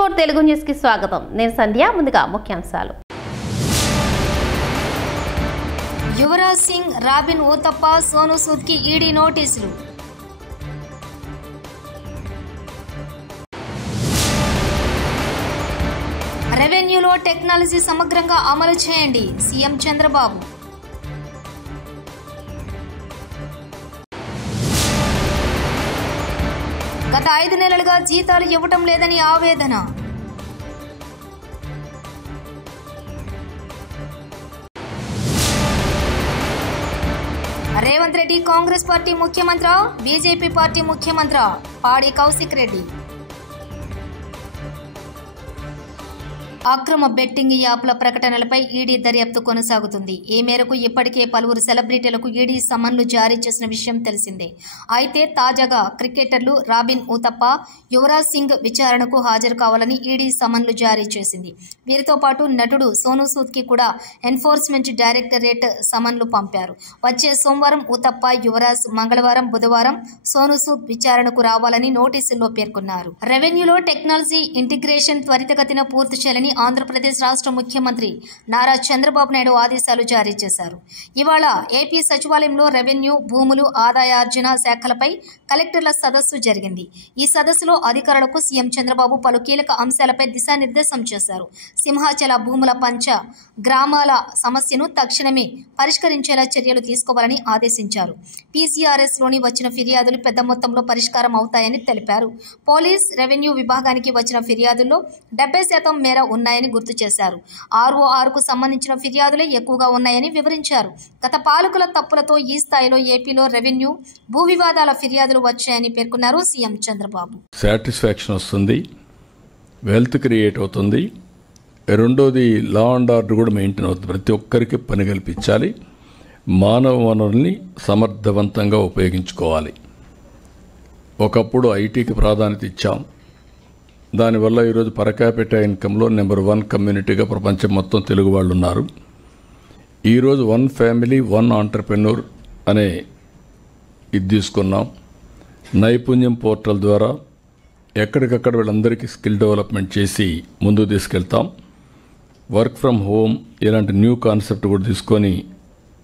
K-Sport Telugu news కి స్వాగతం. నేను సంధ్య. ముందుగా ముఖ్యాంశాలు. యువరాజ్ సింగ్, రాబిన్ ఊతప్ప, సోను సూద్ కి ఈడీ నోటీసులు. రెవెన్యూలో టెక్నాలజీ సమగ్రంగా అమలు చేయండి, సీఎం చంద్రబాబు. గత 5 నెలలుగా జీతాలు ఇవ్వటం లేదని ఆవేదన. రేవంత్ రెడ్డి కాంగ్రెస్ పార్టీ ముఖ్యమంత్రి, బీజేపీ పార్టీ ముఖ్యమంత్రి పాడి కౌశిక్ రెడ్డి. అక్రమ బెట్టింగ్ యాప్ల ప్రకటనలపై ఈడీ దర్యాప్తు కొనసాగుతుంది. ఈ మేరకు ఇప్పటికే పలువురు సెలబ్రిటీలకు ఈడీ సమన్లు జారీ చేసిన విషయం తెలిసిందే. అయితే తాజాగా క్రికెటర్లు రాబిన్ ఊతప్ప, యువరాజ్ సింగ్ విచారణకు హాజరు కావాలని ఈడీ సమన్లు జారీ చేసింది. వీరితో పాటు నటుడు సోను సూద్ కి కూడా ఎన్ఫోర్స్మెంట్ డైరెక్టరేట్ సమన్లు పంపారు. వచ్చే సోమవారం ఊతప్ప, యువరాజ్, మంగళవారం, బుధవారం సోను సూద్ విచారణకు రావాలని నోటీసుల్లో పేర్కొన్నారు. రెవెన్యూలో టెక్నాలజీ ఇంటిగ్రేషన్ త్వరితగతిన పూర్తి చేయాలని ఆంధ్రప్రదేశ్ రాష్ట్ర ముఖ్యమంత్రి నారా చంద్రబాబు నాయుడు ఆదేశాలు జారీ చేశారు. ఇవాళ ఏపీ సచివాలయంలో రెవెన్యూ, భూములు, ఆదాయార్జన శాఖలపై కలెక్టర్ల సదస్సు జరిగింది. ఈ సదస్సులో అధికారులకు సీఎం చంద్రబాబు పలు కీలక అంశాలపై దిశానిర్దేశం చేశారు. సింహాచల భూముల పంచ గ్రామాల సమస్యను తక్షణమే పరిష్కరించేలా చర్యలు తీసుకోవాలని ఆదేశించారు. పీసీఆర్ఎస్ లోని వచ్చిన ఫిర్యాదులు పెద్ద మొత్తంలో పరిష్కారం అవుతాయని తెలిపారు. పోలీస్, రెవెన్యూ విభాగానికి వచ్చిన ఫిర్యాదుల్లో 70% మేర ఉన్నాయని గుర్తు చేశారు. ఆర్ఓఆర్కు సంబంధించిన ఫిర్యాదులే ఎక్కువగా ఉన్నాయని వివరించారు. గత పాలకుల తప్పులతో ఈ స్థాయిలో ఏపీలో రెవెన్యూ, భూ వివాదాల ఫిర్యాదులు వచ్చాయని పేర్కొన్నారు సీఎం చంద్రబాబు. సాటిస్ఫాక్షన్ వస్తుంది, వెల్త్ క్రియేట్ అవుతుంది. రెండోది లా అండ్ ఆర్డర్ కూడా మెయింటైన్ అవుతుంది. ప్రతి ఒక్కరికి పని కల్పించాలి. మానవ వనరుల్ని సమర్థవంతంగా ఉపయోగించుకోవాలి. ఒకప్పుడు ఐటీకి ప్రాధాన్యత ఇచ్చాం. దానివల్ల ఈరోజు పర్ క్యాపిటా ఇన్కంలో నెంబర్ 1 కమ్యూనిటీగా ప్రపంచం మొత్తం తెలుగు వాళ్ళు ఉన్నారు. ఈరోజు 1 ఫ్యామిలీ 1 ఆంటర్ప్రెన్యూర్ అనే ఇది తీసుకున్నాం. నైపుణ్యం పోర్టల్ ద్వారా ఎక్కడికక్కడ వీళ్ళందరికీ స్కిల్ డెవలప్మెంట్ చేసి ముందుకు తీసుకెళ్తాం. వర్క్ ఫ్రమ్ హోమ్ ఇలాంటి న్యూ కాన్సెప్ట్ కూడా తీసుకొని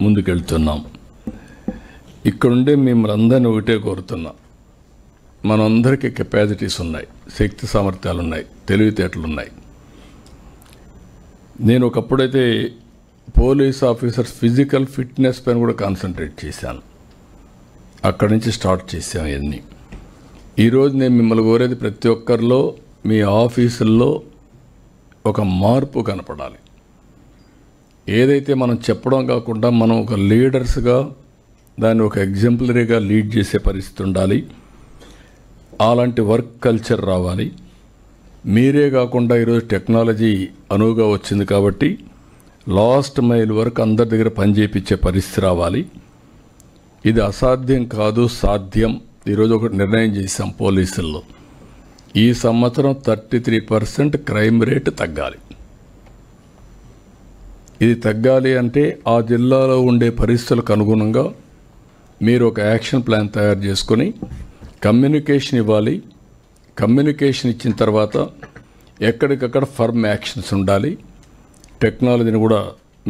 ముందుకెళ్తున్నాం. ఇక్కడుండే మిమ్మల్ని అందరినీ ఒకటే కోరుతున్నాం. మనందరికీ కెపాసిటీస్ ఉన్నాయి, శక్తి సామర్థ్యాలు ఉన్నాయి, తెలివితేటలు ఉన్నాయి. నేను ఒకప్పుడైతే పోలీస్ ఆఫీసర్స్ ఫిజికల్ ఫిట్నెస్ పైన కూడా కాన్సన్ట్రేట్ చేశాను. అక్కడి నుంచి స్టార్ట్ చేశాం ఇవన్నీ. ఈరోజు నేను మిమ్మల్ని కోరేది ప్రతి ఒక్కరిలో మీ ఆఫీసుల్లో ఒక మార్పు కనపడాలి. ఏదైతే మనం చెప్పడం కాకుండా మనం ఒక లీడర్స్గా దాన్ని ఒక ఎగ్జాంపులరీగా లీడ్ చేసే పరిస్థితి ఉండాలి. అలాంటి వర్క్ కల్చర్ రావాలి. మీరే కాకుండా ఈరోజు టెక్నాలజీ అనువుగా వచ్చింది కాబట్టి లాస్ట్ మైల్ వరకు అందరి దగ్గర పనిచేయించే పరిస్థితి రావాలి. ఇది అసాధ్యం కాదు, సాధ్యం. ఈరోజు ఒక నిర్ణయం చేశాం పోలీసుల్లో. ఈ సంవత్సరం 33% క్రైమ్ రేట్ తగ్గాలి. ఇది తగ్గాలి అంటే ఆ జిల్లాలో ఉండే పరిస్థితులకు అనుగుణంగా మీరు ఒక యాక్షన్ ప్లాన్ తయారు చేసుకొని కమ్యూనికేషన్ ఇవ్వాలి. కమ్యూనికేషన్ ఇచ్చిన తర్వాత ఎక్కడికక్కడ ఫర్మ్ యాక్షన్స్ ఉండాలి. టెక్నాలజీని కూడా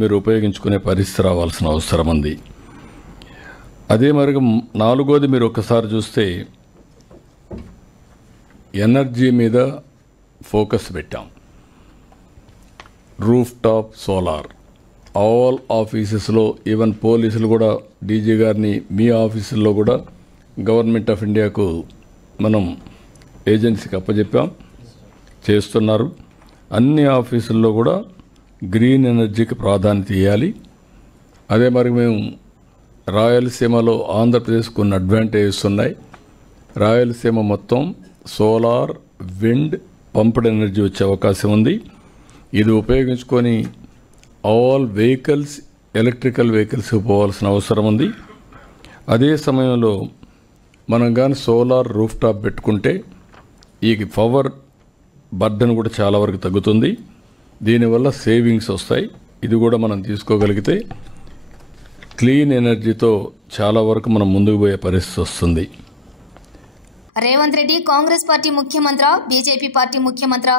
మీరు ఉపయోగించుకునే పరిస్థితి రావాల్సిన అవసరం ఉంది. అదే మరి 4వది మీరు ఒకసారి చూస్తే ఎనర్జీ మీద ఫోకస్ పెట్టాం. రూఫ్ టాప్ సోలార్ ఆల్ ఆఫీసెస్లో, ఈవెన్ పోలీసులు కూడా డీజీ గారిని మీ ఆఫీసుల్లో కూడా గవర్నమెంట్ ఆఫ్ ఇండియాకు మనం ఏజెన్సీకి అప్పచెప్పాం, చేస్తున్నారు. అన్ని ఆఫీసుల్లో కూడా గ్రీన్ ఎనర్జీకి ప్రాధాన్యత ఇవ్వాలి. అదే మరి మేము రాయలసీమలో ఆంధ్రప్రదేశ్ కొన్ని అడ్వాంటేజెస్ ఉన్నాయి. రాయలసీమ మొత్తం సోలార్, విండ్, పంప్డ్ ఎనర్జీ వచ్చే అవకాశం ఉంది. ఇది ఉపయోగించుకొని ఆల్ వెహికల్స్, ఎలక్ట్రికల్ వెహికల్స్ పోవాల్సిన అవసరం ఉంది. అదే సమయంలో మనం కానీ సోలార్ రూఫ్ టాప్ పెట్టుకుంటే ఈ పవర్ బర్డన్ కూడా చాలా వరకు తగ్గుతుంది. దీనివల్ల సేవింగ్స్ వస్తాయి. ఇది కూడా మనం తీసుకోగలిగితే క్లీన్ ఎనర్జీతో చాలా వరకు మనం ముందుకు పోయే పరిస్థితి వస్తుంది. రేవంత్ రెడ్డి కాంగ్రెస్ పార్టీ ముఖ్యమంత్రి, బీజేపీ పార్టీ ముఖ్యమంత్రి.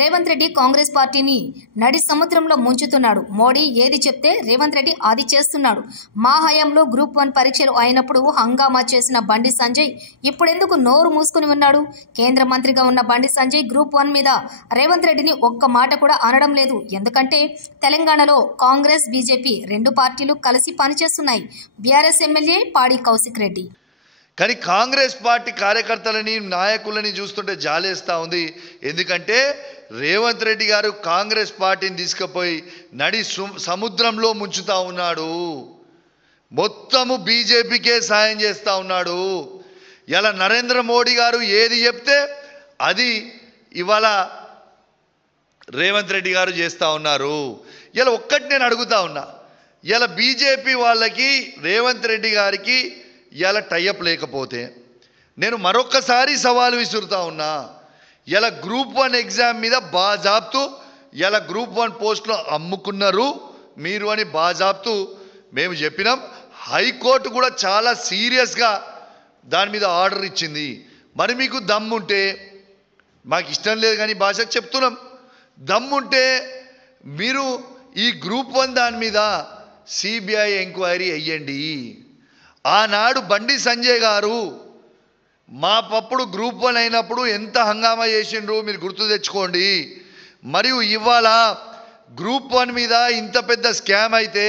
రేవంత్ రెడ్డి కాంగ్రెస్ పార్టీని నడి సముద్రంలో ముంచుతున్నాడు. మోడీ ఏది చెప్తే రేవంత్ రెడ్డి అది చేస్తున్నాడు. మా హయాంలో గ్రూప్ 1 పరీక్షలు అయినప్పుడు హంగామా చేసిన బండి సంజయ్ ఇప్పుడెందుకు నోరు మూసుకుని ఉన్నాడు? కేంద్ర మంత్రిగా ఉన్న బండి సంజయ్ గ్రూప్ 1 మీద రేవంత్ రెడ్డిని ఒక్క మాట కూడా అనడం లేదు. ఎందుకంటే తెలంగాణలో కాంగ్రెస్, బీజేపీ 2 పార్టీలు కలిసి పనిచేస్తున్నాయి. బీఆర్ఎస్ ఎమ్మెల్యే పాడి కౌశిక్ రెడ్డి. కానీ కాంగ్రెస్ పార్టీ కార్యకర్తలని, నాయకులని చూస్తుంటే జాలేస్తూ ఉంది. ఎందుకంటే రేవంత్ రెడ్డి గారు కాంగ్రెస్ పార్టీని తీసుకుపోయి నడి సముద్రంలో ముంచుతూ ఉన్నాడు. మొత్తము బీజేపీకే సాయం చేస్తూ ఉన్నాడు. ఇలా నరేంద్ర మోడీ గారు ఏది చెప్తే అది ఇవాళ రేవంత్ రెడ్డి గారు చేస్తూ ఉన్నారు. ఇలా ఒక్కటి నేను అడుగుతా ఉన్నా, ఇలా బీజేపీ వాళ్ళకి రేవంత్ రెడ్డి గారికి ఇలా టైఅప్ లేకపోతే నేను మరొక్కసారి సవాలు విసురుతా ఉన్నా. ఇలా గ్రూప్ 1 ఎగ్జామ్ మీద బాజాబ్తు ఇలా గ్రూప్ 1 పోస్టులో అమ్ముకున్నారు మీరు అని బాజాబ్తు మేము చెప్పినాం. హైకోర్టు కూడా చాలా సీరియస్గా దాని మీద ఆర్డర్ ఇచ్చింది. మరి మీకు దమ్ముంటే, మాకు ఇష్టం లేదు కానీ భాషకు చెప్తున్నాం, దమ్ముంటే మీరు ఈ గ్రూప్ 1 దాని మీద సిబిఐ ఎంక్వైరీ అయ్యండి. ఆనాడు బండి సంజయ్ గారు మా పప్పుడు గ్రూప్ 1 అయినప్పుడు ఎంత హంగామా చేసిండ్రు మీరు గుర్తు తెచ్చుకోండి. మరియు ఇవాళ గ్రూప్ 1 మీద ఇంత పెద్ద స్కామ్ అయితే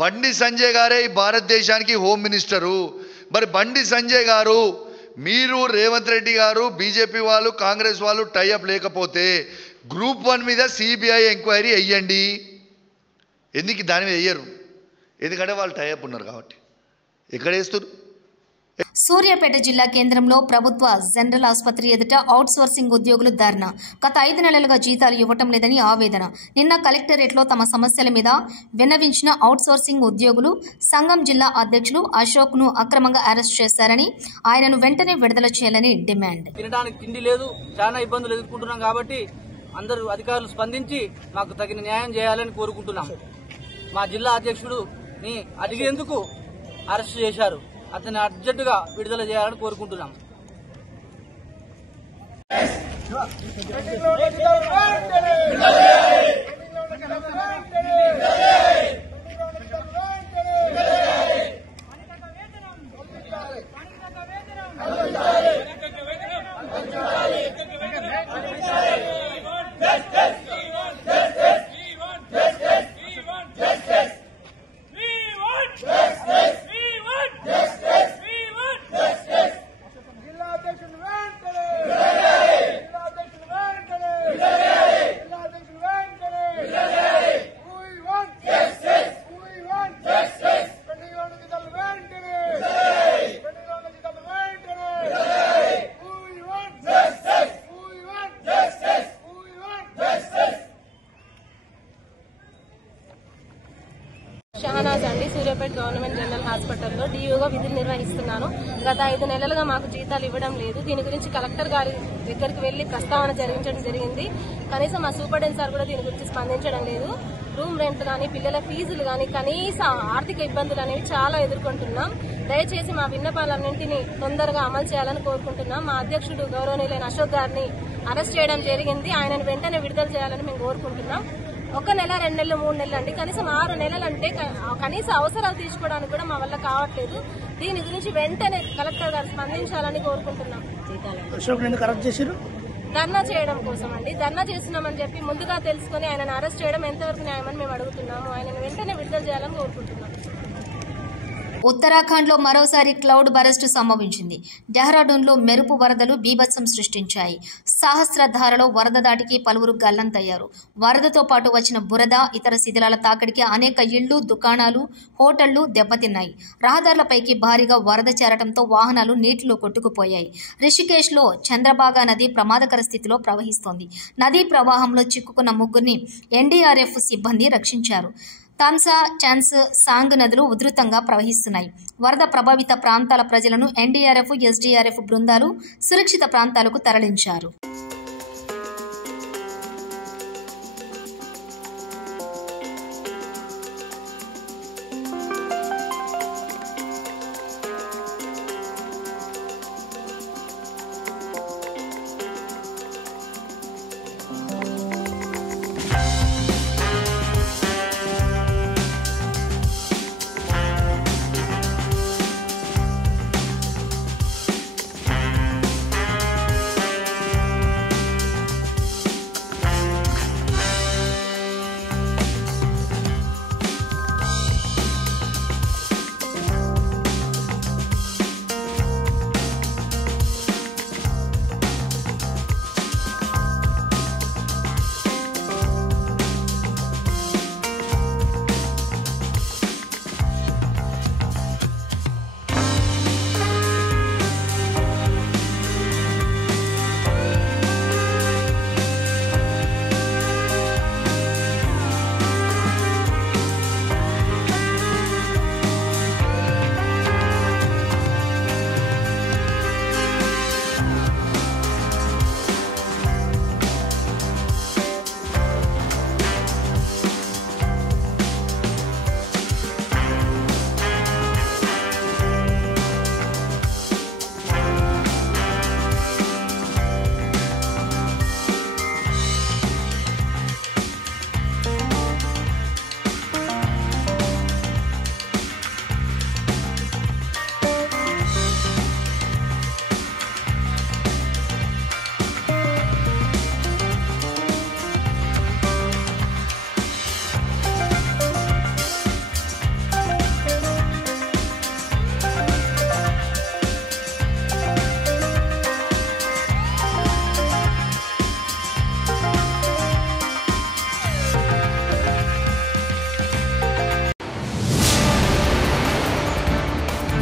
బండి సంజయ్ గారే ఈ భారతదేశానికి హోమ్ మినిస్టరు. మరి బండి సంజయ్ గారు, మీరు రేవంత్ రెడ్డి గారు, బీజేపీ వాళ్ళు, కాంగ్రెస్ వాళ్ళు టైఅప్ లేకపోతే గ్రూప్ 1 మీద సిబిఐ ఎంక్వైరీ అయ్యండి. ఎందుకు దాని మీద వేయరు? ఎందుకంటే వాళ్ళు టైఅప్ ఉన్నారు కాబట్టి. ఎక్కడ వేస్తారు? సూర్యాపేట జిల్లా కేంద్రంలో ప్రభుత్వ జనరల్ ఆసుపత్రి ఎదుట అవుట్సోర్సింగ్ ఉద్యోగులు ధర్నా. గత 5 నెలలుగా జీతాలు ఇవ్వటం లేదని ఆవేదన. నిన్న కలెక్టరేట్లో తమ సమస్యల మీద విన్నవించిన అవుట్సోర్సింగ్ ఉద్యోగులు సంఘం జిల్లా అధ్యక్షులు అశోక్ను అక్రమంగా అరెస్ట్ చేశారని, ఆయనను వెంటనే విడుదల చేయాలని డిమాండ్. తినడానికి తిండి లేదు, చాలా ఇబ్బందులు ఎదుర్కొంటున్నాం కాబట్టి అందరూ అధికారులు స్పందించి మాకు తగిన న్యాయం చేయాలని కోరుకుంటున్నాం. మా జిల్లా అధ్యక్షుడిని అడిగేందుకు అరెస్ట్ చేశారు. అతన్ని అర్జెంటుగా విడుదల చేయాలని కోరుకుంటున్నాం. షహనాజ్ అండి, సూర్యాపేట గవర్నమెంట్ జనరల్ హాస్పిటల్లో డియూగా విధులు నిర్వహిస్తున్నాను. గత 5 నెలలుగా మాకు జీతాలు ఇవ్వడం లేదు. దీని గురించి కలెక్టర్ గారి దగ్గరికి వెళ్లి ప్రస్తావన జరిగింది. కనీసం మా సూపరింటెండెంట్ సార్ కూడా దీని గురించి స్పందించడం లేదు. రూమ్ రెంట్ కానీ, పిల్లల ఫీజులు కానీ, కనీస ఆర్థిక ఇబ్బందులు అనేవి చాలా ఎదుర్కొంటున్నాం. దయచేసి మా విన్నపాలన్నింటినీ తొందరగా అమలు చేయాలని కోరుకుంటున్నాం. మా అధ్యక్షుడు గౌరవనీయులైన అశోక్ గారిని అరెస్ట్ చేయడం జరిగింది. ఆయనను వెంటనే విడుదల చేయాలని మేము కోరుకుంటున్నాం. 1 నెల, 2 నెలలు, 3 నెలలు అండి, కనీసం 6 నెలలు అంటే కనీస అవసరాలు తీసుకోవడానికి కూడా మా వల్ల కావట్లేదు. దీని గురించి వెంటనే కలెక్టర్ గారు స్పందించాలని కోరుకుంటున్నాం. ధర్నా చేయడం కోసం అండి, ధర్నా చేస్తున్నామని చెప్పి ముందుగా తెలుసుకుని ఆయనను అరెస్ట్ చేయడం ఎంతవరకు న్యాయమని మేము అడుగుతున్నాము. ఆయనను వెంటనే విడుదల చేయాలని కోరుకుంటున్నాం. ఉత్తరాఖండ్లో మరోసారి క్లౌడ్ బరస్ట్ సంభవించింది. డెహ్రాడూన్లో మెరుపు వరదలు బీభత్సం సృష్టించాయి. సహస్రధారలో వరద దాటికి పలువురు గల్లంతయ్యారు. వరదతో పాటు వచ్చిన బురద, ఇతర శిథిలాల తాకిడికి అనేక ఇళ్లు, దుకాణాలు, హోటళ్లు దెబ్బతిన్నాయి. రహదారులపైకి భారీగా వరద చేరటంతో వాహనాలు నీటిలో కొట్టుకుపోయాయి. రిషికేశ్లో చంద్రబాగా నది ప్రమాదకర స్థితిలో ప్రవహిస్తోంది. నదీ ప్రవాహంలో చిక్కుకున్న 3గురిని ఎన్డీఆర్ఎఫ్ సిబ్బంది రక్షించారు. తాన్సా, చాన్స్, సాంగ్ నదులు ఉధృతంగా ప్రవహిస్తున్నాయి. వరద ప్రభావిత ప్రాంతాల ప్రజలను ఎన్డీఆర్ఎఫ్, ఎస్డీఆర్ఎఫ్ బృందాలు సురక్షిత ప్రాంతాలకు తరలించారు.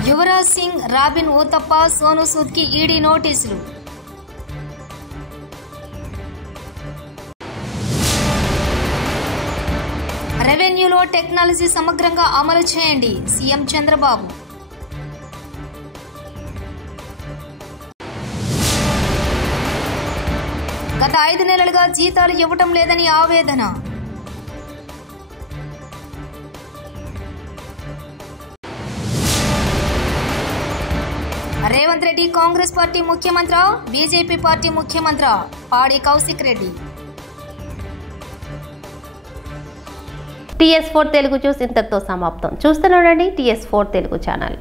యువరాజ్ సింగ్, రాబిన్ ఊతప్ప, సోను సూద్ కి ఈడీ నోటీసులు. రెవెన్యూలో టెక్నాలజీ సమగ్రంగా అమలు చేయండి సీఎం చంద్రబాబు. గత 5 నెలలుగా జీతాలు ఇవ్వటం లేదని ఆవేదన. రేవంత్ రెడ్డి కాంగ్రెస్ పార్టీ ముఖ్యమంత్రి, బీజేపీ పార్టీ ముఖ్యమంత్రి పాడి కౌశిక్ రెడ్డి. TS4 తెలుగు న్యూస్ ఇంతటితో సమాప్తం. చూస్తూనే ఉండండి TS4 తెలుగు ఛానల్.